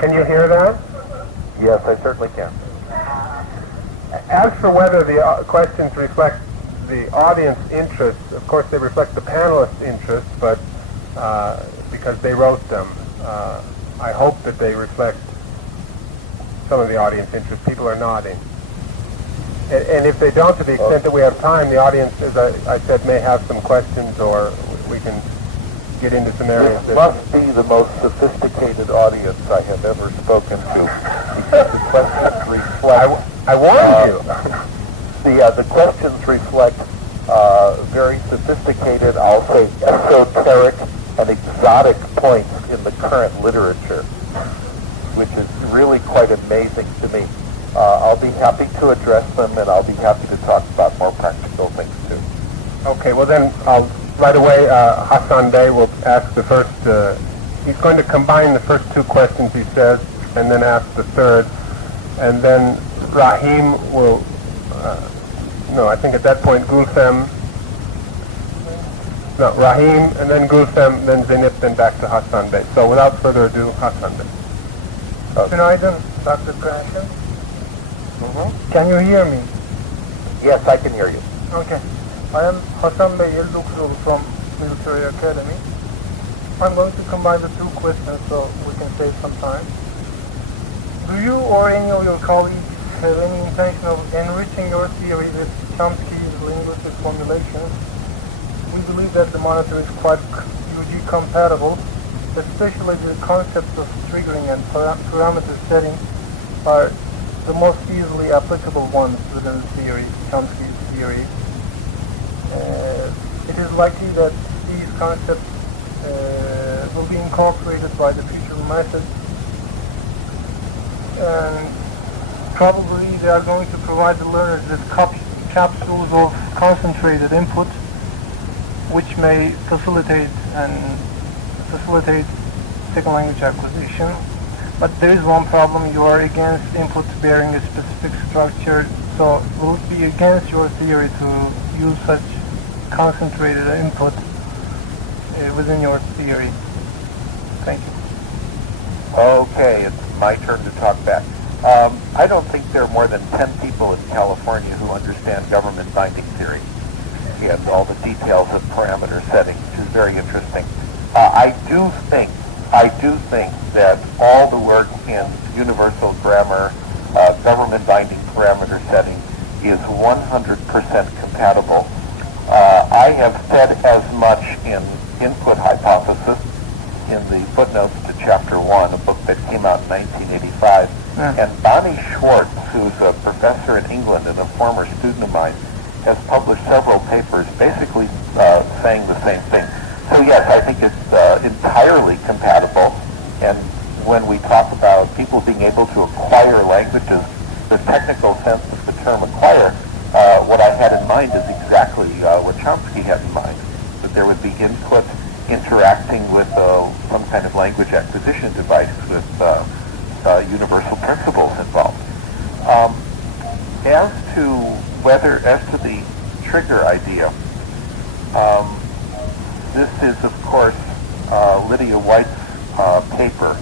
Can you hear that? Yes, I certainly can. As for whether the questions reflect the audience interest, of course they reflect the panelists' interest, but because they wrote them. I hope that they reflect some of the audience interest. People are nodding. And if they don't, to the extent that we have time, the audience, as I said, may have some questions, or we can get into some areas. This must be the most sophisticated audience I have ever spoken to, because the questions reflect... I warned you. The questions reflect very sophisticated, I'll say esoteric and exotic points in the current literature, which is really quite amazing to me. I'll be happy to address them, and I'll be happy to talk about more practical things too. Okay, well then, right away, Hassan Bey will ask the first, he's going to combine the first two questions, he says, and then ask the third. And then Rahim will, no, I think at that point, Gulfem, no, Rahim, and then Gulfem, then Zeynep, then back to Hassan Bey. So without further ado, Hassan Bey. Günaydın, Dr. Krashen. Can you hear me? Yes, I can hear you. Okay. I am Hassan Bey Yeldokuzoğlu from Military Academy. I'm going to combine the two questions so we can save some time. Do you or any of your colleagues have any intention of enriching your theory with Chomsky's linguistic formulations? We believe that the monitor is quite UG compatible, especially the concepts of triggering and parameter setting are the most easily applicable ones within the theory, Chomsky's theory. It is likely that these concepts will be incorporated by the future methods, and probably they are going to provide the learners with capsules of concentrated input, which may facilitate second language acquisition. But there is one problem: you are against input bearing a specific structure. So will it be against your theory to use such concentrated input within your theory? Thank you. Okay, it's my turn to talk back. I don't think there are more than 10 people in California who understand government binding theory and all the details of parameter setting, which is very interesting. I do think that all the work in universal grammar, government binding parameter setting is 100% compatible. I have said as much in Input Hypothesis in the footnotes to Chapter 1, a book that came out in 1985. And Bonnie Schwartz, who's a professor in England and a former student of mine, has published several papers basically saying the same thing. So yes, I think it's entirely compatible. And when we talk about people being able to acquire languages, the technical sense of the term acquire, what I had in mind is exactly what Chomsky had in mind, that there would be input interacting with some kind of language acquisition device with universal principles involved. As to the trigger idea, this is of course Lydia White's paper.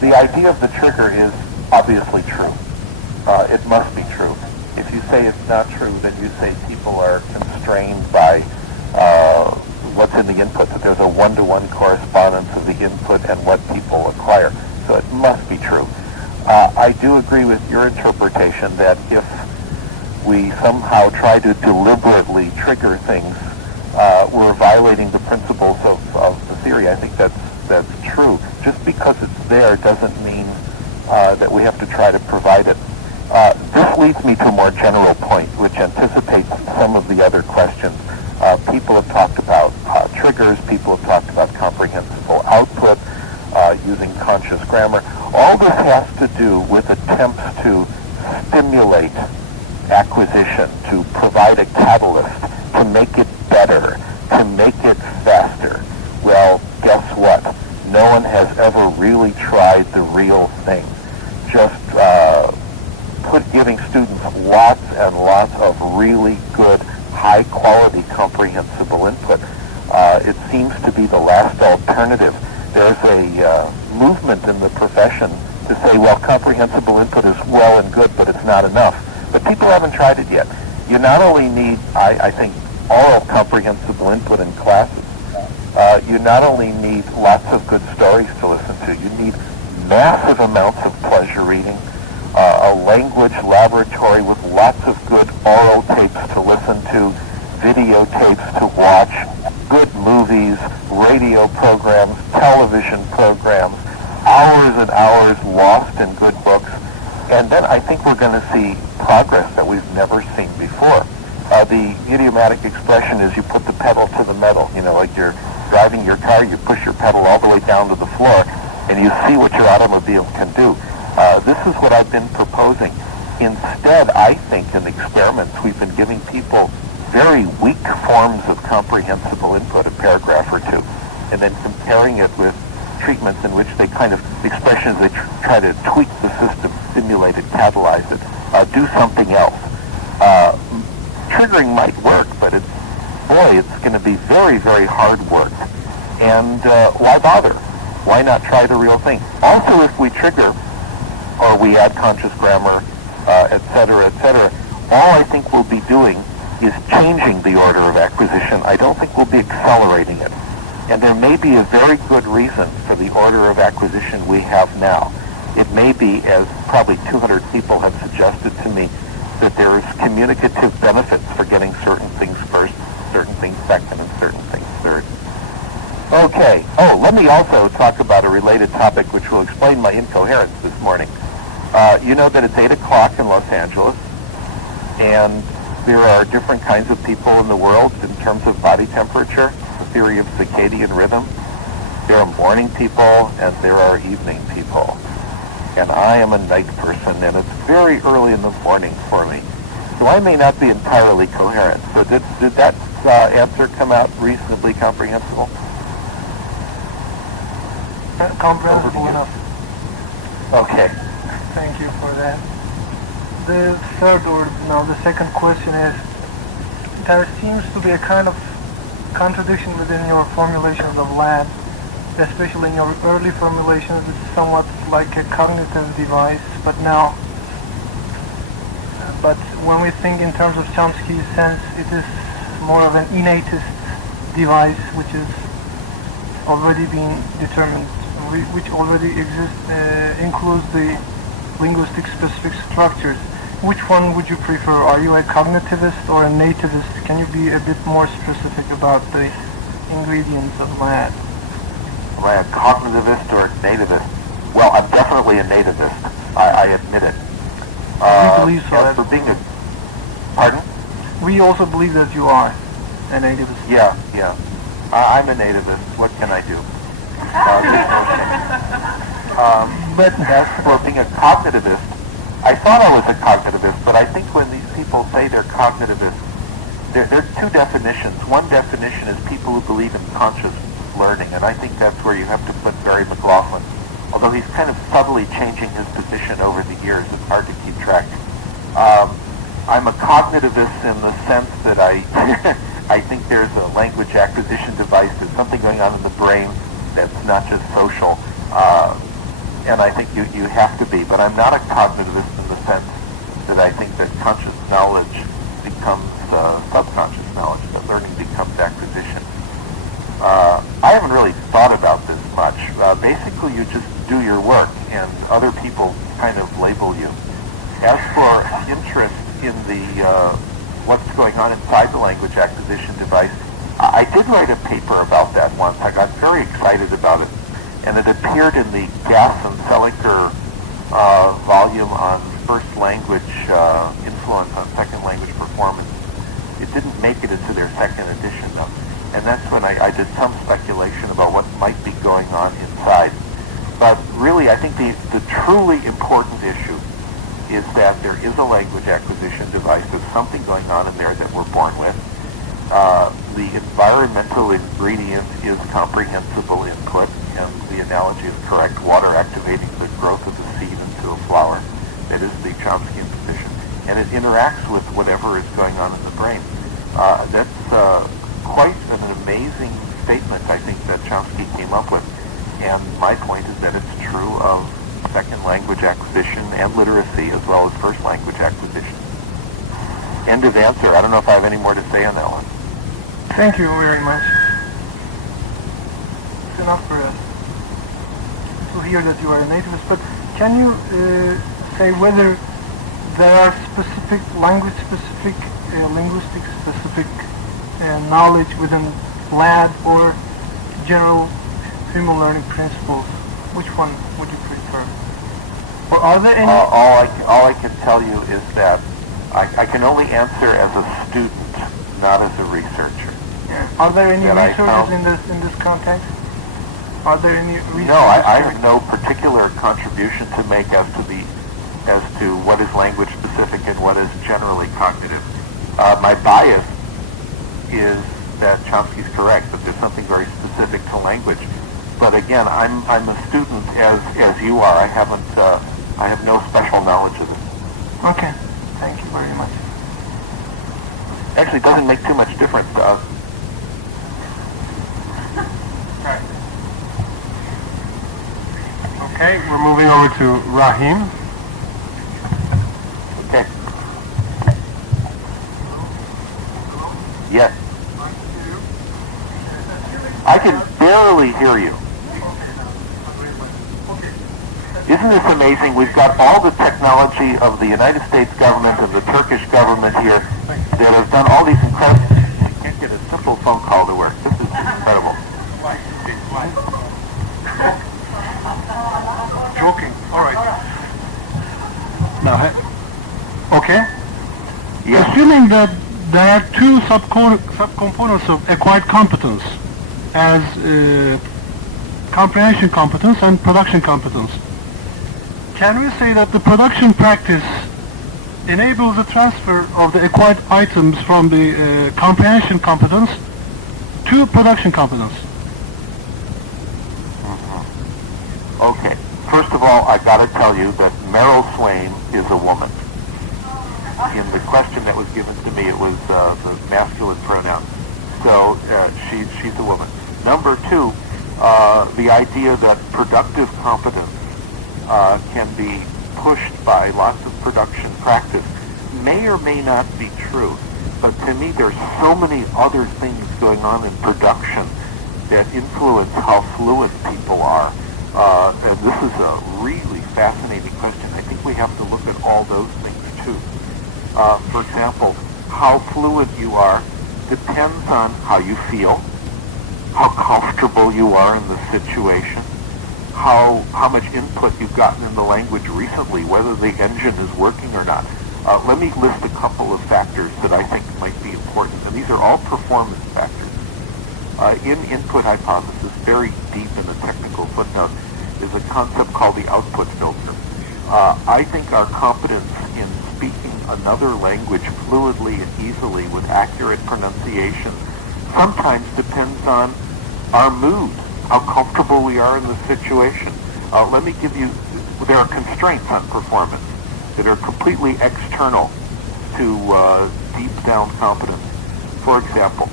The idea of the trigger is obviously true. It must be true. If you say it's not true, then you say people are constrained by what's in the input, that there's a one-to-one correspondence of the input and what people acquire. So it must be true. I do agree with your interpretation that if we somehow try to deliberately trigger things, we're violating the principles of the theory. I think that's true. Just because it's there doesn't mean that we have to try to provide it. This leads me to a more general point, which anticipates some of the other questions. People have talked about triggers. People have talked about comprehensible output, using conscious grammar. All this has to do with attempts to stimulate acquisition, to provide a catalyst, to make it better, to make it faster. Well, guess what? No one has ever really tried the real thing. Just giving students lots and lots of really good, high-quality, comprehensible input. It seems to be the last alternative. There's a movement in the profession to say, well, comprehensible input is well and good, but it's not enough. But people haven't tried it yet. You not only need, I think, oral comprehensible input in classes. You not only need lots of good stories to listen to, you need massive amounts of pleasure reading, a language laboratory with lots of good oral tapes to listen to, videotapes to watch, good movies, radio programs, television programs, hours and hours lost in good books. And then I think we're going to see progress that we've never seen before. The idiomatic expression is you put the pedal to the metal. You know, like you're driving your car, you push your pedal all the way down to the floor, and you see what your automobile can do. This is what I've been proposing. Instead, I think in experiments, we've been giving people very weak forms of comprehensible input, a paragraph or two, and then comparing it with treatments in which they kind of, expressions they try to tweak the system, stimulate it, catalyze it, do something else. Triggering might work, but it's going to be very, very hard work. And why bother? Why not try the real thing? Also, if we trigger, or we add conscious grammar, et cetera, all I think we'll be doing is changing the order of acquisition. I don't think we'll be accelerating it. And there may be a very good reason for the order of acquisition we have now. It may be, as probably 200 people have suggested to me, that there is communicative benefits for getting certain things first, certain things second, and certain things third. Okay. Oh, let me also talk about a related topic which will explain my incoherence this morning. You know that it's 8 o'clock in Los Angeles, and there are different kinds of people in the world in terms of body temperature, the theory of circadian rhythm. There are morning people, and there are evening people. And I am a night person, and it's very early in the morning for me. So I may not be entirely coherent. So did that answer come out reasonably comprehensible? Comprehensible enough. Okay. Thank you for that. The second question is, there seems to be a kind of contradiction within your formulations of lab, especially in your early formulations. It's somewhat like a cognitive device, but when we think in terms of Chomsky's sense, it is more of an innatist device, which is already being determined, which already exists, includes the linguistic specific structures. Which one would you prefer? Are you a cognitivist or a nativist? Can you be a bit more specific about the ingredients of lab? Am I a cognitivist or a nativist? Well, I'm definitely a nativist. I admit it. We believe so. As for being a... Pardon? We also believe that you are a nativist. Yeah. I'm a nativist. What can I do? But as for being a cognitivist, I thought I was a cognitivist, but I think when these people say they're cognitivists, there are two definitions. One definition is people who believe in conscious learning, and I think that's where you have to put Barry McLaughlin. Although he's kind of subtly changing his position over the years, it's hard to keep track. I'm a cognitivist in the sense that I think there's a language acquisition device. There's something going on in the brain that's not just social, and I think you have to be. But I'm not a cognitivist in the sense that I think that conscious knowledge becomes subconscious knowledge, that learning becomes acquisition. I haven't really thought about this much. Basically, you just do your work, and other people kind of label you. As for interest in the what's going on inside the language acquisition device, I did write a paper about that once. I got very excited about it, and it appeared in the Gass and Seliker volume on first language influence on second language performance. It didn't make it into their second edition, though. And that's when I did some speculation about what might be going on inside. But really, I think the truly important issue is that there is a language acquisition device. There's something going on in there that we're born with. The environmental ingredient is comprehensible input, and the analogy is correct. Water activating the growth of the seed into a flower. That is the Chomskyan position. And it interacts with whatever is going on in the brain. That's quite an amazing statement, I think, that Chomsky came up with. And my point is that it's true of second language acquisition and literacy as well as first language acquisition. End of answer. I don't know if I have any more to say on that one. Thank you very much. It's enough for us to hear that you are a nativist, but can you say whether there are specific language-specific, linguistic-specific knowledge within LAD or general human learning principles? Which one would you prefer? Or are there any? All I can tell you is that I can only answer as a student, not as a researcher. Yeah. Are there any researchers in this context? Are there any researchers? No, I have no particular contribution to make as to what is language specific and what is generally cognitive. My bias is that Chomsky's correct, that there's something very specific to language. But again, I'm a student as you are. I have no special knowledge of it. Okay, thank you very much. Actually, it doesn't make too much difference to us. Okay, we're moving over to Rahim. Okay. Yes. I can barely hear you. Isn't this amazing? We've got all the technology of the United States government and the Turkish government here that have done all these incredible... I can't get a simple phone call to work. This is incredible. Joking. All right. Now, okay. Yes. Assuming that there are two subcomponents of acquired competence as comprehension competence and production competence, can we say that the production practice enables the transfer of the acquired items from the comprehension competence to production competence? Okay. First of all, I've got to tell you that Meryl Swain is a woman. In the question that was given to me, it was the masculine pronoun. So she's a woman. Number two, the idea that productive competence can be pushed by lots of production practice may or may not be true. But to me, there's so many other things going on in production that influence how fluent people are. And this is a really fascinating question. I think we have to look at all those things too. For example, how fluent you are depends on how you feel, how comfortable you are in the situation, how much input you've gotten in the language recently, whether the engine is working or not. Let me list a couple of factors that I think might be important, and these are all performance factors. In input hypothesis, very deep in the technical footnote, is a concept called the output filter. I think our competence in speaking another language fluidly and easily with accurate pronunciation sometimes depends on our mood, how comfortable we are in the situation. Let me give you, there are constraints on performance that are completely external to deep down competence. For example,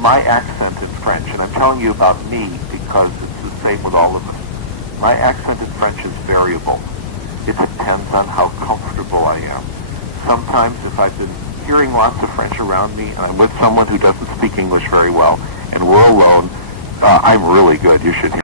my accent in French, and I'm telling you about me because it's the same with all of us. My accent in French is variable. It depends on how comfortable I am. Sometimes if I've been hearing lots of French around me and I'm with someone who doesn't speak English very well and we're alone, I'm really good. You should hear